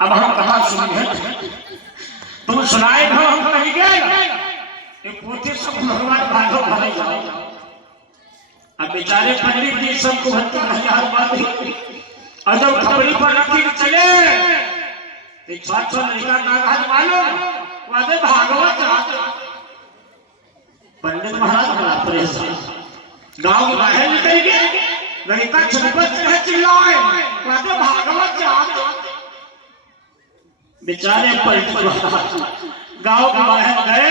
अब हम कहा सुनिए, तुम सुनाए हो हम नहीं गए, ये पोते सब भगवान बांधो भरे जाओ। अब बेचारे पंडित जी सबको भक्ति हजार बात ही, और जब खबरी पर रखी चले तो छोटा लड़का कागज मालो वादे भागवत पंडित महाराज बड़ा परेशान, गांव के बाहर निकल गए, लड़का छुपत कह चिल्लाए वादे भागवत बेचारे पलट गांव के बाहर गए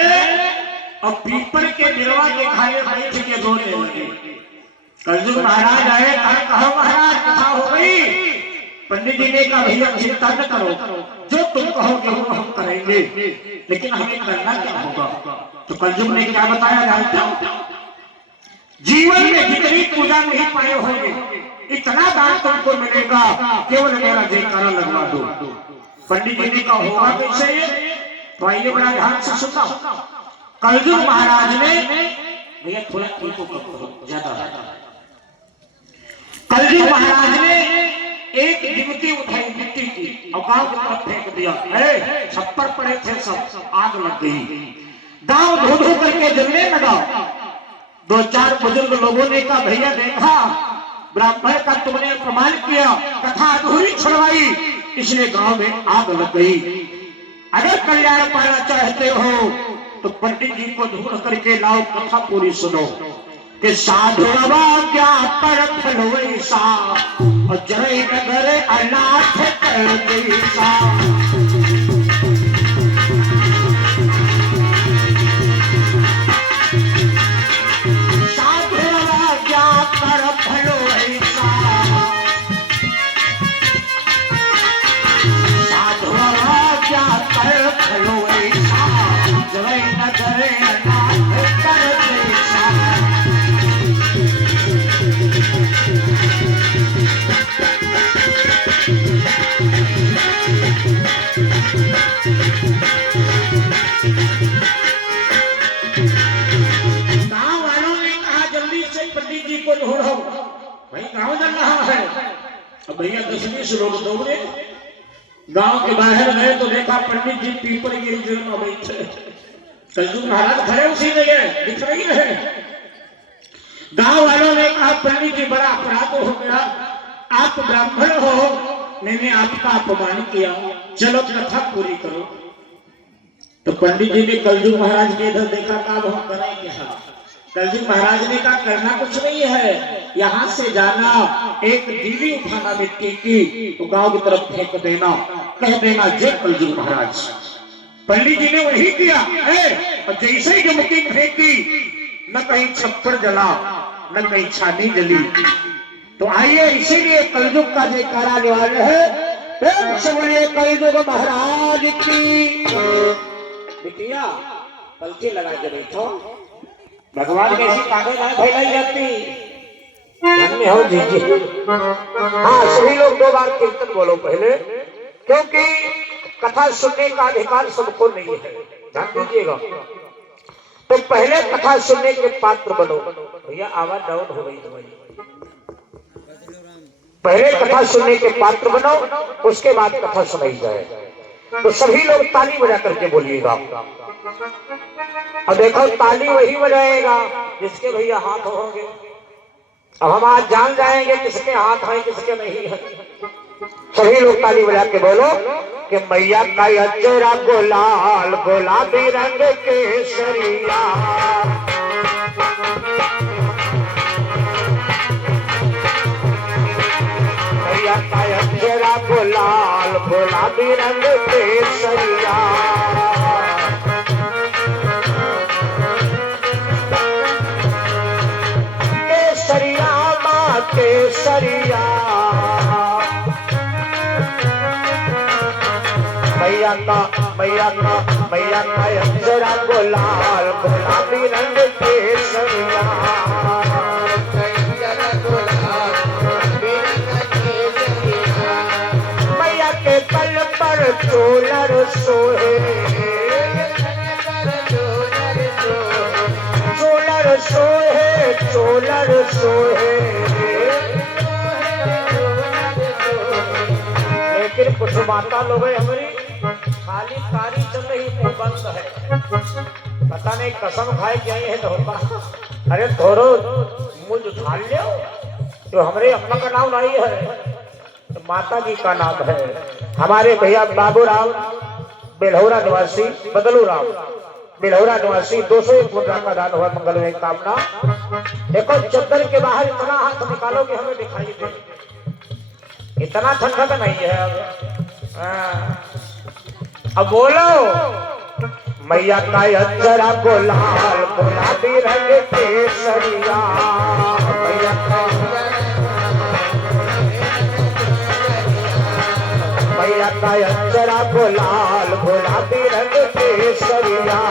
और पीपल के बिरवा के खाए बैठ के रोने लगे। कलजुग महाराज आए, कहो महाराज कथा हो गई। पंडित जी ने कहा भैया चिंता न करो, जो तुम कहोगे वो हम करेंगे, लेकिन हमें करना क्या होगा। तो कलजुग ने क्या बताया जानते हो, जीवन में जितनी पूजा नहीं पाए होंगे इतना दान तुमको मिलेगा, केवल मेरा जयकारा लगवा दो। पंडित जी ने कहा होगा कैसे, तो आइए बड़ा ध्यान से सुनना। कलजुग महाराज ने भैया थोड़ा ज्यादा, कलजुग महाराज ने एक गिनती उठाई मिट्टी की और गांव की तरफ फेंक दिया। छप्पर पड़े थे सब, आग लग गई, गांव धो धो करके जलने लगा। दो चार बुजुर्ग लोगों ने कहा भैया देखा ब्राह्मण का तुमने अपमान किया, कथा अधूरी छुड़वाई, इसलिए गांव में आग लग गई। अगर कल्याण पाना चाहते हो तो पंडित जी को ढूंढ करके लाओ, कथा पूरी सुनो कि साधु क्या पर फल वैसा और जय नगर अनाथ कर देसा। साधु क्या पर फल वैसा, साधु क्या पर फल वैसा, जय नगर अनाथ कर देसा। भाई गांव जल रहा है। अब भैया 10-20 लोग दौड़े, गांव के बाहर गए तो देखा पंडित जी पीपल की जड़ में बैठे, कलजुग महाराज खड़े उसी जगह दिख रही है। गांव वालों ने कहा पंडित जी बड़ा अपराध हो गया, आप ब्राह्मण हो, मैंने आपका अपमान किया, चलो कथा पूरी करो। तो पंडित जी ने कलजुग महाराज ने इधर देखा, कहा हम करें क्या। कलजुग महाराज ने कहा करना कुछ नहीं है, यहाँ से जाना, एक दीवी उठाना मिट्टी की, तो गांव की तरफ फेंक देना, कह देना जय कलजुग महाराज। पंडित जी ने वही किया, और जैसे ही मुट्ठी फेंकी, न कहीं छप्पर जला न कहीं छानी जली। तो आइए इसीलिए कलजुग का जयकारा निवारण है, समझिए कलजुग महाराज की। बिटिया पलके लगा के बैठो, भगवान कैसी कागज ना फैलाई जाती, धन्य हो दीजिए। हाँ सभी लोग 2 बार कीर्तन बोलो पहले, क्योंकि कथा सुनने का अधिकार सबको नहीं है, ध्यान दीजिएगा। तो पहले कथा सुनने के पात्र बनो। भैया आवाज डाउन हो गई तुम्हारी, पहले कथा सुनने के पात्र बनो, उसके बाद कथा सुनाई जाए। तो सभी लोग ताली बजा करके बोलिएगा। अब देखो ताली वही बजाएगा जिसके भैया हाथ होंगे। अब हम आज जान जाएंगे किसके हाथ है किसके नहीं है। सभी लोग ताली बजा के बोलो कि मैया का अजरा गुलाल गुलाबी रंग केसरिया, मैया का अजरा गुलाल गुलाबी रंग केसरिया। केसरिया माँ केसरिया, मैया का अजरा गुलाल गुलाबी रंग केसरिया, मैया के पल पर चोलर सोहे, चोलर सोहे चोलर सोहे, लेकिन कुछ माता लोग हमारी खाली कारी चल रही, मुंह बंद है, पता नहीं कसम खाए क्या है धोखा। अरे थोड़ो मुझ उछाल लो, जो हमारे अपना का नाम नहीं है, तो माता जी का नाम है। हमारे भैया बाबू राम बेलहौरा निवासी, बदलू राम बेलहौरा निवासी 201 मुद्रा का दान हुआ, मंगल में कामना। देखो चद्दर के बाहर इतना हाथ निकालो कि हमें दिखाई दे, इतना ठंडा तो नहीं है। अब बोलो मैया का अक्षरा गुलाल गुलाबी रंग केसरिया, मैया का अक्षरा गुलाल गुलाबी रंग केसरिया।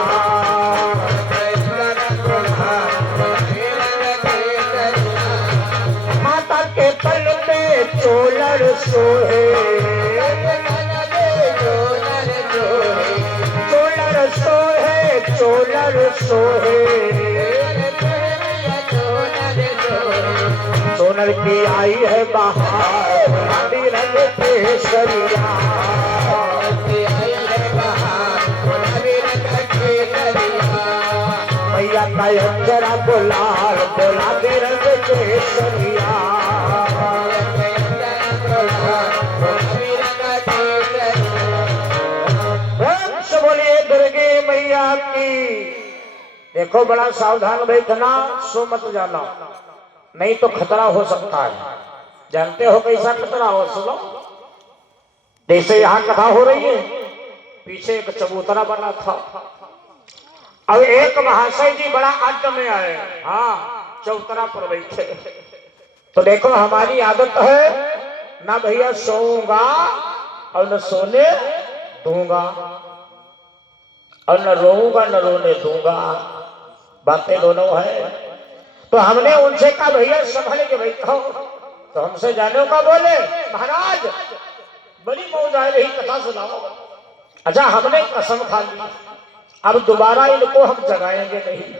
माता के तल पे चोलर सोहे, चोलर सोहे, सोनर की आई है बहार गुलाबी रंग केसरिया, मैया का अक्षरा गुलाल गुलाबी रंग केसरिया। बोलिए दुर्गे मैया की। देखो बड़ा सावधान बैठना, सो मत जाना, नहीं तो खतरा हो सकता है। जानते हो कैसा खतरा हो? सुनो, जैसे यहाँ कथा हो रही है, पीछे एक चबूतरा बना था। अब एक महाशय जी बड़ा अड्ड में आए, हाँ चबूतरा पर बैठे। तो देखो हमारी आदत है ना भैया सोऊंगा और न सोने दूंगा, और न रोऊंगा न रोने दूंगा, बातें दोनों है। तो हमने उनसे कहा भैया संभल के बैठो, तो हमसे जाने का बोले महाराज बड़ी मौज आ रही, कथा सुनाओ। अच्छा हमने कसम खा ली, अब दोबारा इनको हम जगाएंगे नहीं।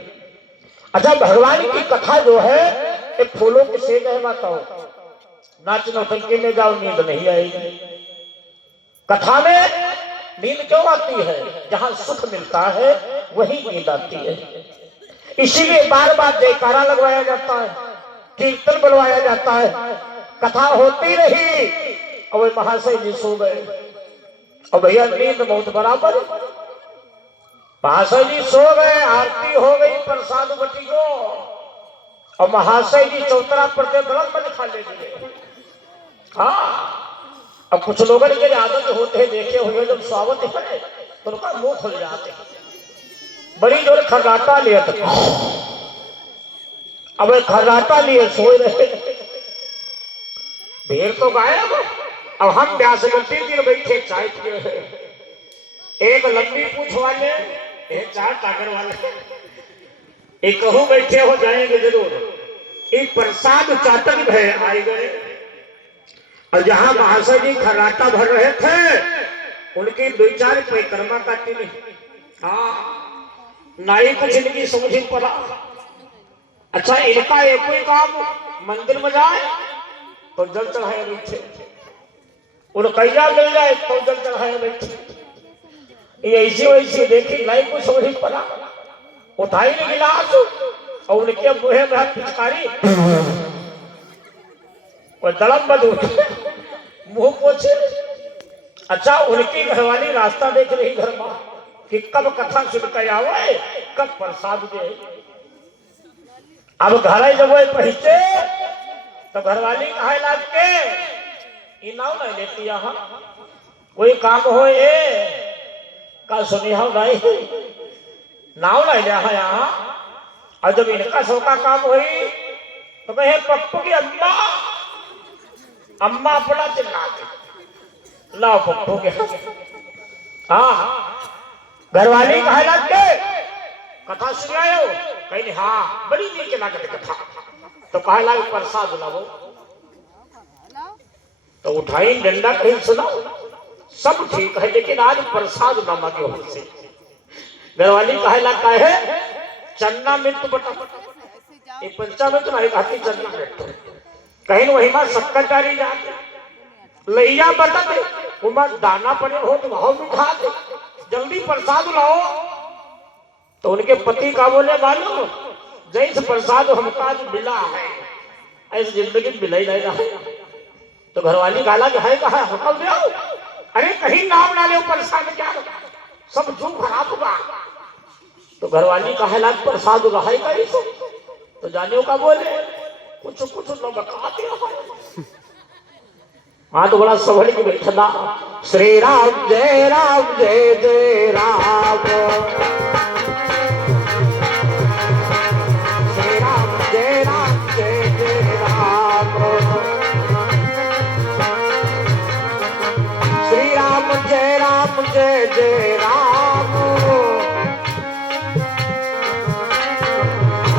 अच्छा भगवान की कथा जो है एक फूलों के सेज है माताओं, नाच नौटंकी में जाओ नींद नहीं आएगी। कथा में नींद क्यों आती है? जहां सुख मिलता है वही नींद आती है। इसीलिए बार बार जयकारा लगवाया जाता है, कीर्तन बुलवाया जाता है, कथा होती रही और महाशय जी सो गए। और भैया नींद बहुत बराबर, महाशय जी सो गए, आरती हो गई, प्रसाद बटी को, और महाशय जी चौतरा पड़ते दलम में खा ले दिए। हाँ अब कुछ लोगों के आदत होते हैं, देखे हुए जब स्वागत है तो उनका मुंह खुल जाते, बड़ी जोर खर्राटा लिए, अब खर्राटा लिए सोए रहे, भीड़ तो गायब। अब हम व्यास गलती दिन बैठे चाय पिए, एक लंबी पूछ वाले, एक 4 टागर वाले, एक कहूं बैठे हो जाएंगे जरूर। एक प्रसाद चाटक है आए गए, और जहां महाशय जी खर्राटा भर रहे थे उनकी 2-4 परिक्रमा काटी नहीं। हाँ नाई कुछ इनकी समझ ही पड़ा। अच्छा इनका एक ही काम, मंदिर में जाए तो जल चढ़ाए बैठे, उनकैया मिल जाए तो जल चढ़ाए बैठे। ये ऐसी वैसी देखी नाई को समझ ही पड़ा, उठाई नहीं गिलास और उनके मुहे में पिचकारी और दड़म बदू मुंह पोछे। अच्छा उनकी घरवाली रास्ता देख रही घर में कि कब कथा सुन कर आवे, कब प्रसाद दे। अब घर जब वो पहुंचे तो घरवाली कहे लाग के नाव नहीं लेती, यहाँ कोई काम हो का सुनी हो नहीं, नाव नहीं लिया यहाँ। और जब इनका सौ का काम हुई तो कहे पप्पू की अम्मा, अम्मा अपना चिल्लाते लाओ पप्पू के। हाँ घरवाली कहे लग के कथा सुनाए हो, कहीं हाँ बड़ी नीक लागत कथा, तो कहे लाग प्रसाद लाओ, तो उठाई डंडा कहीं सुनाओ, सब ठीक है लेकिन आज प्रसाद न मांगे हमसे। घरवाली कहे लग का है चन्ना मिर्च बटा, पंचामृत नहीं खाती चन्ना मिर्च, कहीं वही मां शक्कर डाली जाती, लैया बटन उमर दाना पड़े हो तो भाव में खा दे, जल्दी प्रसाद लाओ। तो उनके पति का बोले मालूम जैसे प्रसाद हमका आज मिला है ऐसे जिंदगी मिला ही नहीं रहा। तो घरवाली गाला कि है कहा हुक्म दे, अरे कहीं नाम ना ले प्रसाद क्या सब जो खराब होगा। तो घरवाली कहा लाग प्रसाद रहा का तो जाने का बोले कुछ कुछ न बकाते। हाँ तो बड़ा सवल की बैठना श्री राम जय जय राम, श्री राम जय जय राम, श्री राम जय जय राम,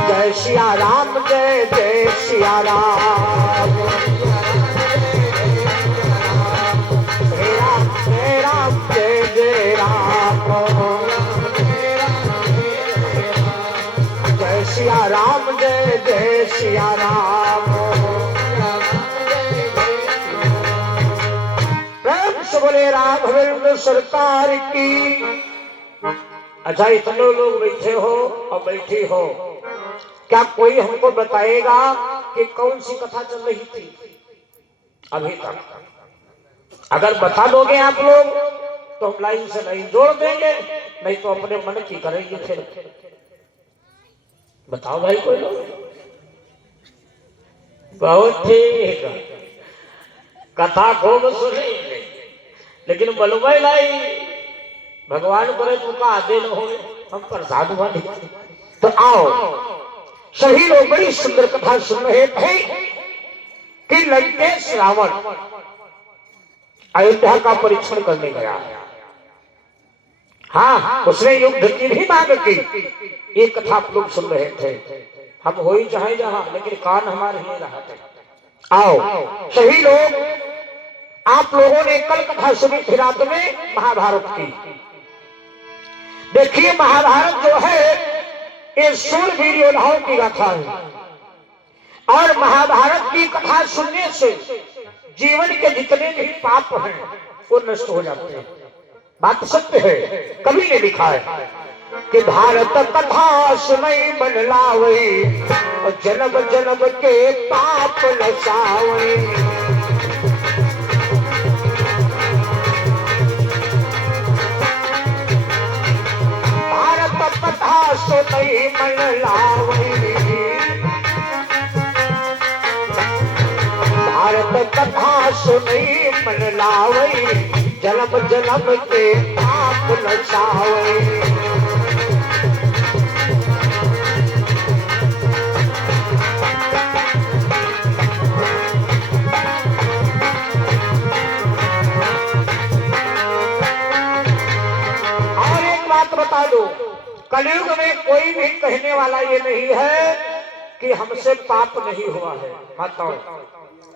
जय सिया राम जय सिया राम, सिया राम जय सिया राम। प्रेम से बोले राघवेंद्र सरकार की। अच्छा इतने लोग बैठे हो और बैठी हो, क्या कोई हमको बताएगा कि कौन सी कथा चल रही थी अभी तक? अगर बता दोगे आप लोग तो हम लाइन से नहीं जोड़ देंगे, नहीं तो अपने मन की करेंगे। फिर बताओ भाई कोई लोग। बहुत ठीक कथा खूब सुनी, लेकिन बलुमय लाई भगवान करे तुमका आदे न हो हम प्रसाद वाले। तो आओ सही लोग बड़ी सुंदर कथा सुन रहे थे कि लंकेश रावण अयोध्या का परीक्षण करने गया। हाँ उसने युद्ध की भी मांग की। एक कथा आप लोग सुन रहे थे, हम हो ही चाहे जहां लेकिन कान हमारे ही रहा थे। आओ सही लोग, आप लोगों ने कल कथा सुनी थी रात में महाभारत की। देखिए महाभारत जो है ये शूरवीर योद्धाओं की गाथा है, और महाभारत की कथा सुनने से जीवन के जितने भी पाप हैं वो नष्ट हो जाते हैं। बात सत्य है, कवि ने लिखा है कि भारत कथा सुनई मन लावई और जन्म जन्म के पाप नसावई। भारत कथा सुनई मन लावई, भारत कथा सुनई मन लावई जन्म जन्म के पाप नसावई। और एक बात बता दो, कलयुग में कोई भी कहने वाला ये नहीं है कि हमसे पाप नहीं हुआ है। माताओं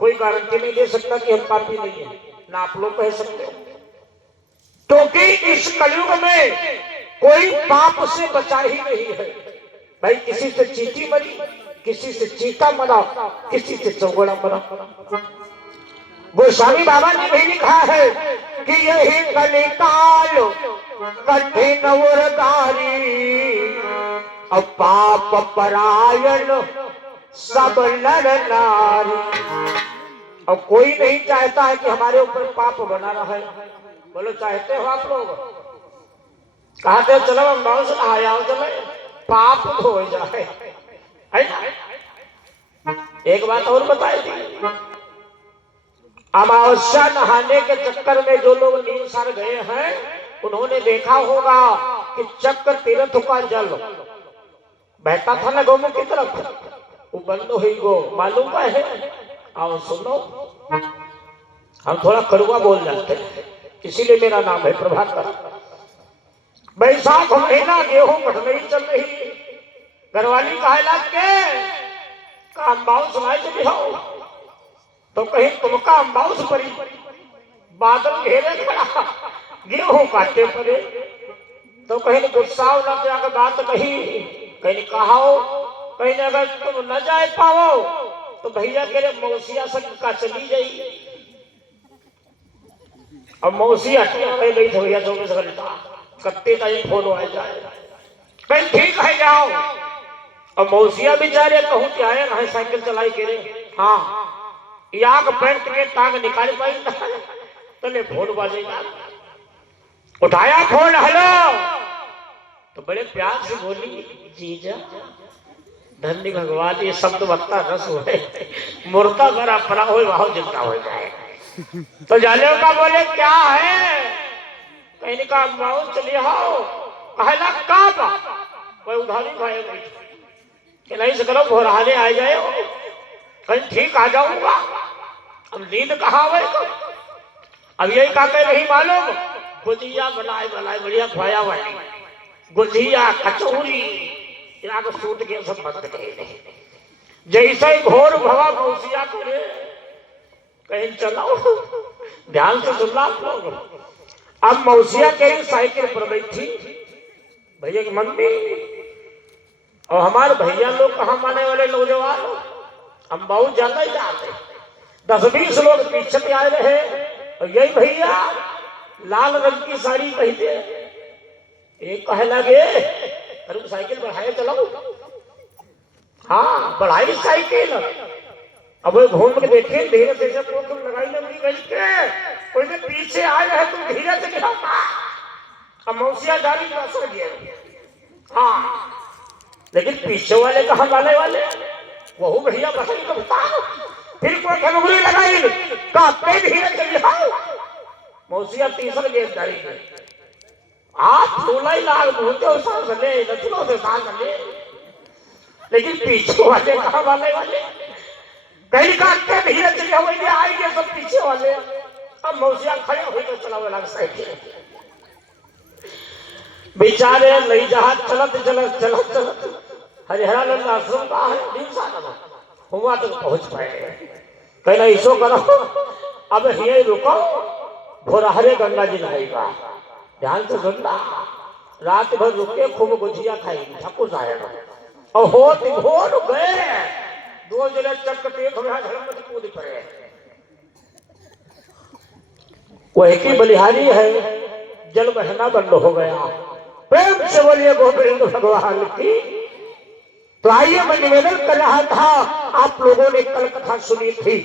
कोई गारंटी नहीं दे सकता कि हम पापी नहीं है, ना आप लोग कह सकते हो, क्योंकि इस कलयुग में कोई पाप से बचा ही नहीं है। भाई किसी से चींटी मरी, किसी से चीता मरा, किसी से चौगड़ा मरा। गोस्वामी बाबा ने भी लिखा है कि यही कलिकाल कठिन उर्गारी और पाप परायण सब नर नारी। और कोई नहीं चाहता है कि हमारे ऊपर पाप बना रहा है। बोलो चाहते हो आप लोग? कहते चलो हम गाँव से नहाए आओ, चले पाप हो जाए। एक बात और बताई थी, अमावस्या नहाने के चक्कर में जो लोग नीमसार गए हैं उन्होंने देखा होगा कि चक्र तीर्थ का जल बहता था ना गौमुख की तरफ, वो बंद हुई गो। मालूम है? आओ सुनो, हम थोड़ा कड़वा बोल जाते हैं इसीलिए मेरा नाम है प्रभाकर। बैसाख महीना गेहूं कटनी चल रही, घरवाली कहे लाग के का अम्बाउस सुनाई चली हो, तो कहीं तुमका अम्बाउस पड़ी, बादल घेरे खड़ा, गेहूं काटे पड़े। तो कहीं गुस्सा लग जाकर बात कही, कहीं कहा कहीं अगर तुम न जा पाओ तो भैया के मौसिया संग का चली जाई। अब मौसी हटी कहीं नहीं थी भैया 24 घंटा कत्ते टाइम फोन आ जाए कहीं ठीक है जाओ। और मौसिया बेचारे कहूँ कि आए ना साइकिल चलाई के हाँ या पैंट के टांग निकाल पाई तले फोन बाजेगा उठाया फोन हेलो तो बड़े प्यार से बोली जीजा धन्य भगवान ये शब्द वक्ता रस हुए मुर्दा बड़ा अपना हो वहां जिंदा हो जाए। तो जाने का बोले क्या है कहने का माओ चलिए आओ कहला का कोई उधारी खाए कि नहीं से करो भोरहाने आ जाए कहीं ठीक आ जाऊंगा। अब नींद कहाँ हुए अब यही का नहीं मालूम गुजिया बनाए बढ़िया खुआया हुआ गुजिया कचौरी को सूट के सब बंद करे जैसे ही घोर भवा मौसिया करे कहीं चलाओ ध्यान से सुनना आप लोग। अब मौसिया कहीं साइकिल पर बैठी भैया की मम्मी और हमारे भैया लोग कहाँ माने वाले नौजवान हम बहुत ज्यादा ही जाते 10-20 लोग पीछे में आए रहे और यही भैया लाल रंग की साड़ी पहनते एक कहे लगे अरे साइकिल बढ़ाए चलाओ हाँ बढ़ाई साइकिल। अब वो घूम के देखे धीरे से तुम लगाई कोई तो पीछे आए रहे तुम धीरे से गिरा अब मौसिया गाड़ी सर गया हाँ लेकिन पीछे वाले कहाँ वाले वह भैया बताई तो बता फिर कोई घमगुरी लगाई का धीरे से गिरा मौसिया तीसरे गेट गाड़ी आप फूला ही लाल भूलते हो साल बने नचलो से साल बने लेकिन पीछे वाले कहाँ वाले कहीं का धीरे चले हुए आएंगे सब पीछे वाले। अब मौसिया खड़े हुए तो चला हुआ साइकिल बेचारे नहीं जहाज चलत हरिहरानंद आश्रम का हुआ तक पहुंच पाए कहना इसो करो अब यही रुको भोरहरे गंगा जी नहाएगा ध्यान से सुनना रात भर रुके खूब गुजिया खाएगी ठाकुर साहब और हो गए 2 जने चक्कर पेट कूद पड़े वह की बलिहारी है जल बहना बंद हो गया प्रेम से बोलिए गोविंद भगवान की। तो आइए मैं निवेदन कर रहा था आप लोगों ने कल कथा सुनी थी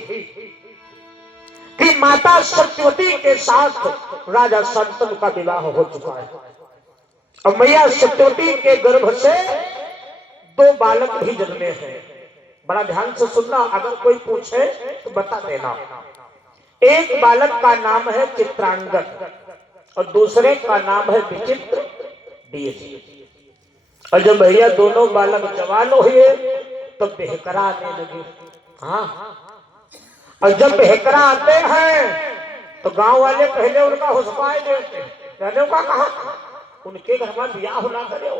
कि माता सत्यवती के साथ राजा शांतनु का विवाह हो चुका है और मैया सत्यवती के गर्भ से 2 बालक भी जन्मे हैं। बड़ा ध्यान से सुनना अगर कोई पूछे तो बता देना। एक बालक का नाम है चित्रांगद और दूसरे का नाम है विचित्र और जब भैया दोनों बालक जवान हुए तो बेहकरा आने लगे हाँ और जब बेहकरा आते हैं तो गांव वाले पहले उनका हुस्पाए देते कहने का कहा उनके घर में ब्याह होना करे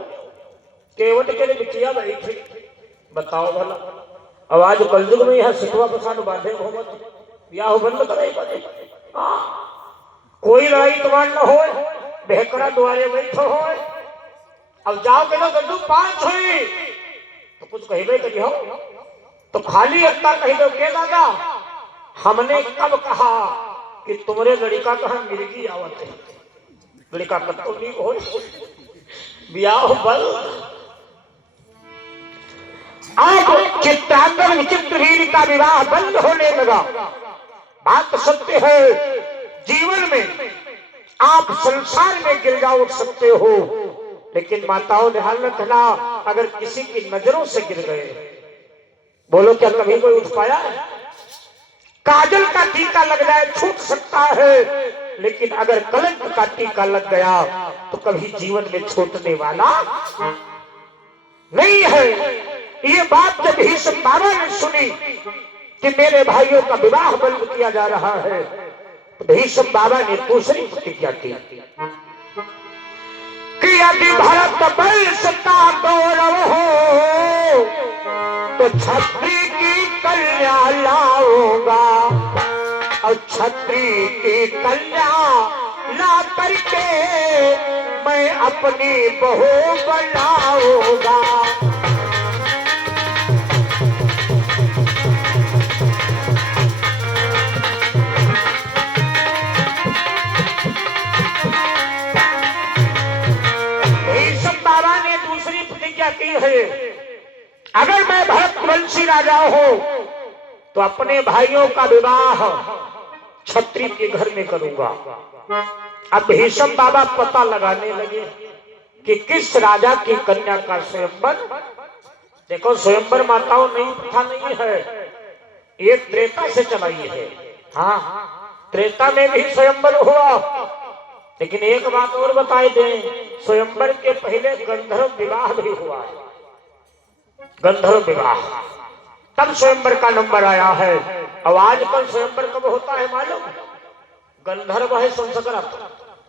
केवट के बिटिया बड़ी थी बताओ भला आवाज कलयुग में यह सिटवा प्रसाद बांधे ब्याह बंद करे कोई लड़ाई तुम्हार न हो बेहकरा द्वारे बैठो हो अब जाओ के ना गड्डू 5 हुई तो कुछ कहे करी हो तो खाली इतना कही दो के दादा हमने कब कहा कि तुम्हारे लड़का कहा मिर्गी आवत है लड़का कत्तो नहीं हो ब्याह बल अब चित्रांगद विचित्र वीर का विवाह बंद होने लगा। बात तो सत्य है जीवन में आप संसार में गिर जा उठ सकते हो लेकिन माताओं ध्यान रखना अगर किसी की नजरों से गिर गए बोलो क्या कभी कोई उठ पाया काजल का टीका लग जाए छूट सकता है लेकिन अगर कलंक का टीका लग गया तो कभी जीवन में छूटने वाला नहीं है। ये बात जब भीष्म बाबा ने सुनी कि मेरे भाइयों का विवाह बंद किया जा रहा है तो भीष्म बाबा ने दूसरी प्रतिज्ञा की कि यदि भरत वंश का गौरव हो तो छत्री की कन्या लाऊंगा और छत्री की कन्या ला करके मैं अपनी बहू बनाऊंगा। प्रतिज्ञा की है, अगर मैं भरतवंशी राजा हूं तो अपने भाइयों का विवाह क्षत्रिय के घर में करूंगा। अब भीष्म बाबा पता लगाने लगे कि किस राजा की कन्या का स्वयंवर। देखो स्वयंवर माताओं नहीं प्रथा नहीं है, ये त्रेता से चलाई है। हाँ, त्रेता में भी स्वयंवर हुआ, लेकिन एक बात और बताए दें, स्वयंवर के पहले गंधर्व विवाह भी हुआ है। गंधर्व विवाह तब स्वयंवर का नंबर आया है। अब आजकल स्वयंवर कब होता है मालूम? गंधर्व है संस्कृत,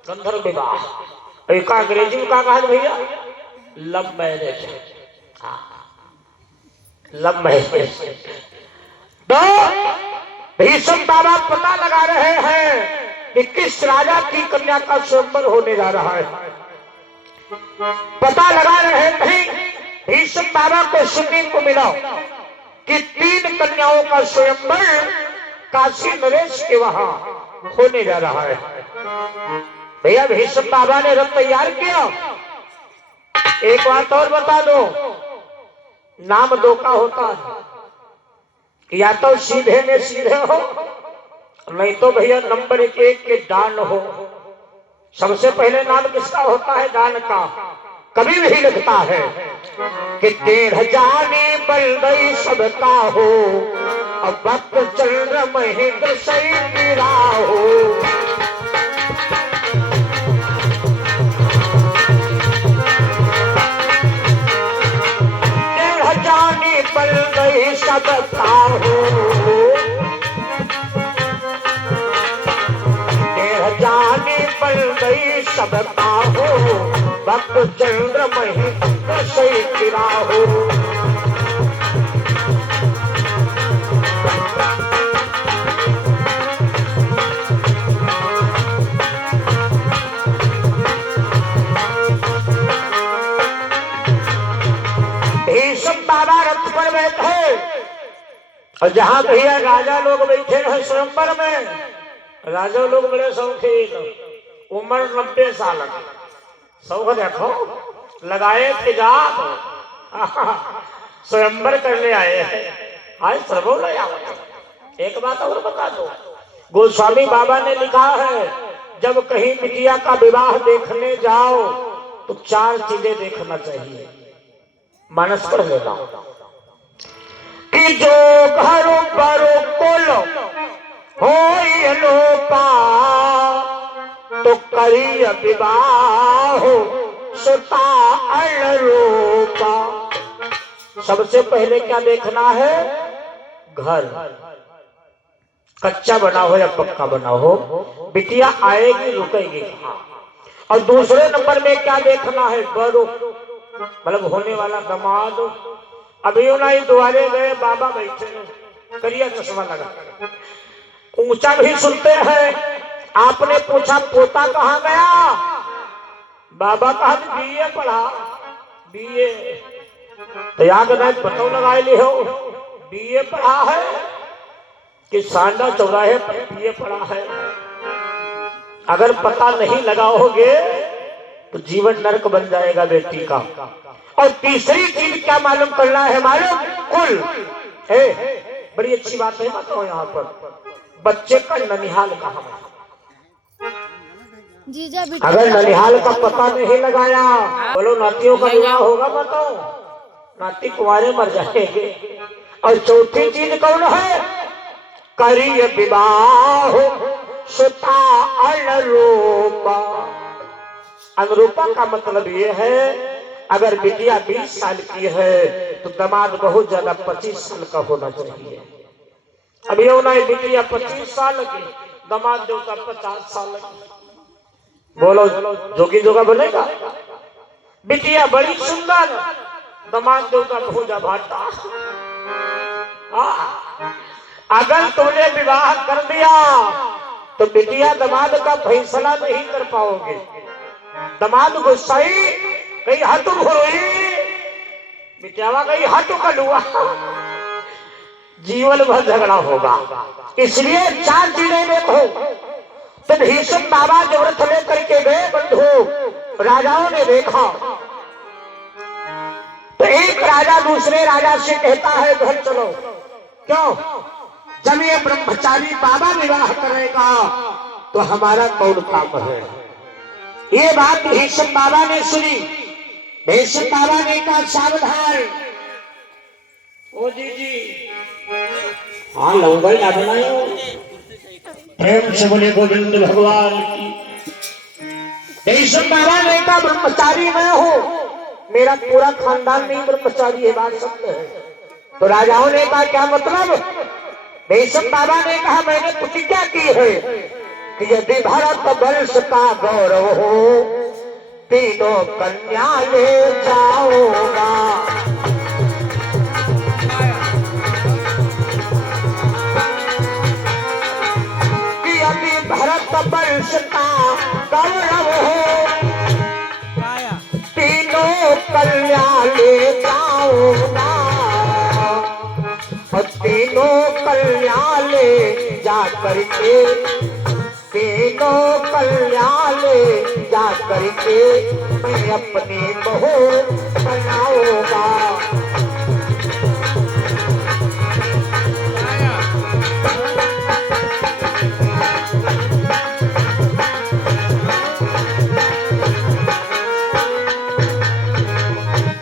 गंधर्व विवाह। एक अंग्रेजी में क्या कहा भैया? Love marriage. Love marriage. तो भीष्म बाबा पता लगा रहे हैं कि किस राजा की कन्या का स्वयंवर होने जा रहा है। पता लगा रहे थे, भीष्म बाबा को सुनने को मिला कि 3 कन्याओं का स्वयंवर काशी नरेश के वहां होने जा रहा है। भैया भीष्म बाबा ने रथ तैयार किया। एक बात और बता दो, नाम 2 का होता है, या तो सीधे में सीधे हो, नहीं तो भैया नंबर 1 के डान हो। सबसे पहले नाम किसका होता है? डान का। कभी भी लिखता है कि 13 जाने बल गई सबका हो, अब वक्त चंद्र महेंद्र सही गिरा हो। 13 जाने बल गई सबका हो, 13 जाने बल गई सबका हो, वक्त चंद्र महेंद्र सही गिरा हो। भीष्म बाबा रथ पर बैठे और जहां भैया राजा लोग बैठे रहे स्वयंवर में, राजा लोग बड़े शौकीन, उम्र 90 साल की, सौ देखो लगाए थे जाप, स्वयंवर करने आए हैं। आज सर्वो ले आओ। एक बात और बता दो, गोस्वामी बाबा ने लिखा है, जब कहीं बिटिया का विवाह देखने जाओ तो 4 चीजें देखना चाहिए। मानस पर लेना कि जो घर पर कुल हो लोपा तो करी विवाह सुता अरूपा। सबसे पहले क्या देखना है? घर कच्चा बना हो या पक्का बना हो, बिटिया आएगी रुकेगी कहाँ। और दूसरे नंबर में क्या देखना है? बड़ो मतलब होने वाला दामाद। अभी उन्हें द्वारे गए, बाबा बैठे करिया चश्मा लगा, ऊंचा भी सुनते हैं। आपने पूछा पोता कहाँ गया? बाबा कहा बीए पढ़ा। बीए तो याद नहीं पता लगाए ली हो, बीए पढ़ा है कि सांडा चौराहे पर बीए पढ़ा है। अगर पता नहीं लगाओगे तो जीवन नरक बन जाएगा बेटी का। और तीसरी चीज क्या मालूम करना है? मालूम कुल है। बड़ी अच्छी बात है बताओ यहाँ पर, बच्चे का ननिहाल कहाँ है? अगर ननिहाल का पता नहीं लगाया, बोलो नातियों का विवाह होगा? बताओ, नाती कुंवारे मर जाएंगे। और चौथी चीज कौन है? करी विवाह सुता अनुरूपा। अनुरूपा का मतलब ये है, अगर बिटिया 20 साल की है तो दामाद बहुत ज्यादा 25 साल का होना चाहिए। अब ये होना है बिटिया 25 साल की, दामाद देवता 50 साल की। बोलो जोगी जोगा बनेगा? बिटिया बड़ी सुंदर, दामाद देवता भूजा भाटा। अगर तुमने विवाह कर दिया तो बिटिया दामाद का फैसला नहीं कर पाओगे। दामाद गुस्साई कहीं हाथों घुरोई, बिटियावा कहीं हाथों कलुआ, जीवन भर झगड़ा होगा। इसलिए 4 चीजें देखो। तो भीष्म बाबा जब रथ लेकर के गए बंधु, राजाओं ने देखा एक राजा दूसरे राजा से कहता है घर चलो। क्यों? जब ये ब्रह्मचारी बाबा विवाह करेगा तो हमारा कौन काम है। ये बात भीष्म बाबा ने सुनी। भीष्म बाबा ने कहा सावधान। ओ जी हाँ लंगर ना बनायो। प्रेम से बोले गोविंद भगवान की। भीष्म बाबा ने कहा ब्रह्मचारी मैं हूँ, मेरा पूरा खानदान नहीं ब्रह्मचारी है, बात सत्य है। तो राजाओं ने कहा क्या मतलब? भीष्म बाबा ने कहा मैंने प्रतिज्ञा की है कि यदि भारत वर्ष का गौरव हो तीनों कन्या ले जाऊंगा। कि यदि भारत वर्ष का गौरव हो तीनों कन्या ले जाऊंगा। और तीनों कन्या ले जा करके, तीनों कन्या ले जा करके मैं अपनी बहू बनाऊंगा।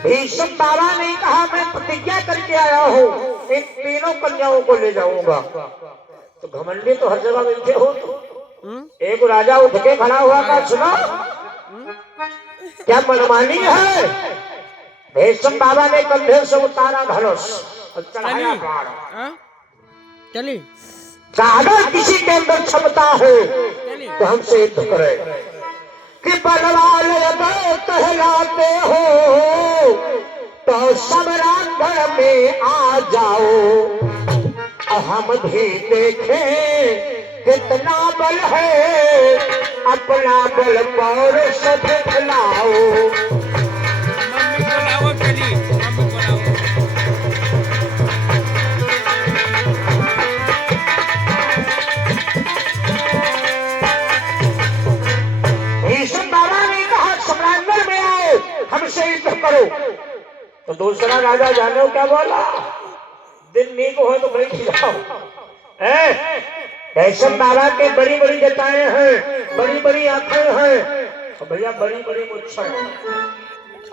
भीष्म बाबा ने कहा मैं प्रतिज्ञा करके आया हूँ इन तीनों कन्याओं को ले जाऊंगा। तो घमंडी तो हर जगह बैठे हो। एक राजा उठ के खड़ा हुआ का सुना क्या मनमानी है। भीष्म बाबा ने कंधे से उतारा धनुष और चढ़ाया बाण। चलिए अगर किसी के अंदर क्षमता है तो हमसे युद्ध करे। कि बलवान अगर कहलाते हो तो सम्रांगण में आ जाओ। हम भी देखें कितना बल है, अपना बल पौरुष दिखलाओ। मम्मी बुलाओ, चलिए मम्मी बुलाओ। भीष्म बाबा ने कहा सम्रांगण में आओ हमसे युद्ध करो। तो दूसरा राजा जानो क्या बोला? दिन नीक हो तो बैठ जाओ। भीष्म बाबा के बड़ी बड़ी जटाएं हैं, बड़ी बड़ी आंखें हैं और भैया बड़ी बड़ी मुच्छर।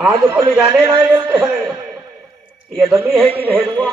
आज को ले जाने वाले मिलते हैं। ये दमी है कि भेदुआ।